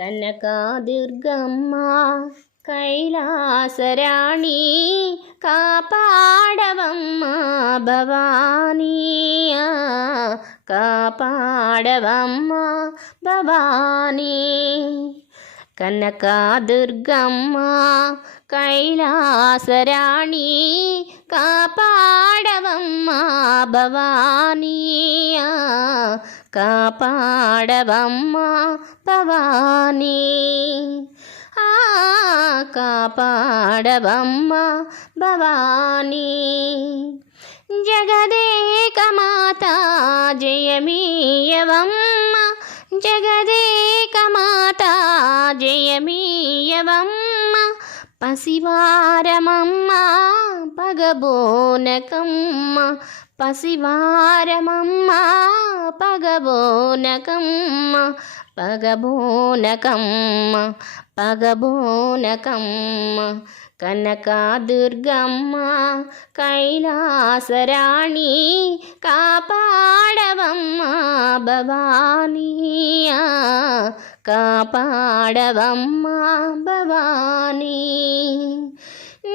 కనకదుర్గమ్మ కైలాసరాణి కాపాడవమ్మ భవానీ కాపాడవమ్మ భవానీ. కనకదుర్గమ్మ కైలాసరాణి కాపాడవమ్మ భవానీ కాపాడవమ్మ భవానీ కాపాడవమ్మ భవానీ. జగదేక మాత జయమీయవమ్మ జగదేక మాత జయమీయవమ్మ పసివారమమ్మ పగబోనకమ్మ పసివారమమ్మ పగబోనకమ్మ పగబోనకమ్మ పగబోనకమ్మ. కనకదుర్గమ్మ కైలాసరాణి కాపాడవమ్మ భవానీ కాపాడవమ్మ భవానీ.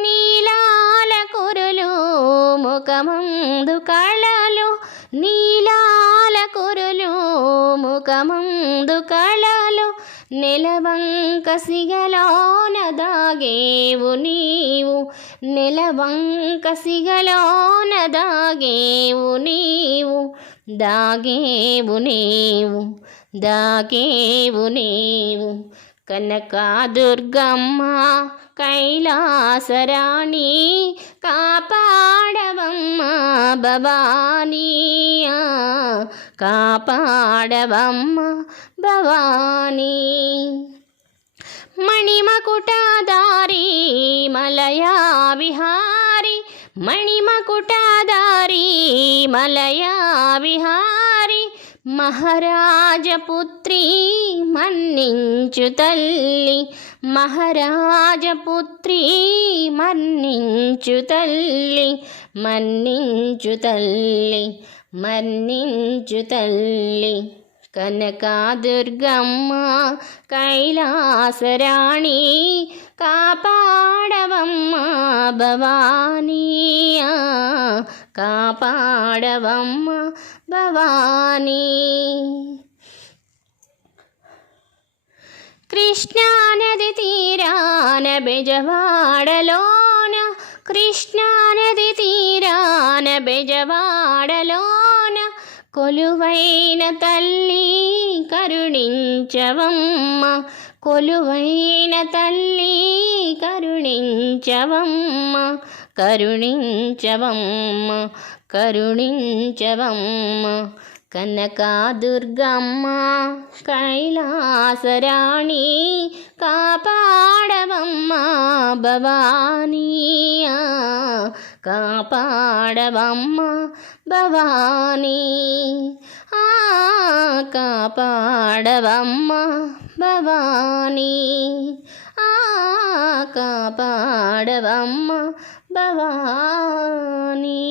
నీలాల కురులు ముఖమందు కళలు నీలాల కురులు ముఖమందు కళలు నెలవంక సిగలోన దాగేవు నీవు నెలవంక సిగలోన దాగేవు నీవు దాగేవు నీవు దాగేవు నీవు. కనకదుర్గమ్మ కైలాసరాణి కాపాడవమ్మ భవానీ కాపాడవమ్మ భవానీ. మణిమకుటధారి మలయా విహారి మణిమకుటధారి మలయా విహారి మహారాజపుత్రి మన్నించు తల్లి మహారాజపుత్రి మన్నించు తల్లి మన్నించు తల్లి మన్నించు తల్లి. కనకదుర్గమ్మ కైలాసరాణి కాపాడవమ్మ భవానీ కాపాడవమ్మ భవానీ. కృష్ణానది తీరాన బెజవాడలోన కృష్ణానది తీరాన బెజవాడలోన కొలువైన తల్లి కరుణించవమ్మ కొలువైన తల్లి కరుణించవమ్మ కరుణించవమ్మ కరుణించవమ్మ. కనకదుర్గమ్మ కైలాసరాణి కాపాడవమ్మ భవానీ కాపాడవమ్మ భవానీ కాపాడవమ్మ భవానీ కాపాడవమ్మ భవానీ.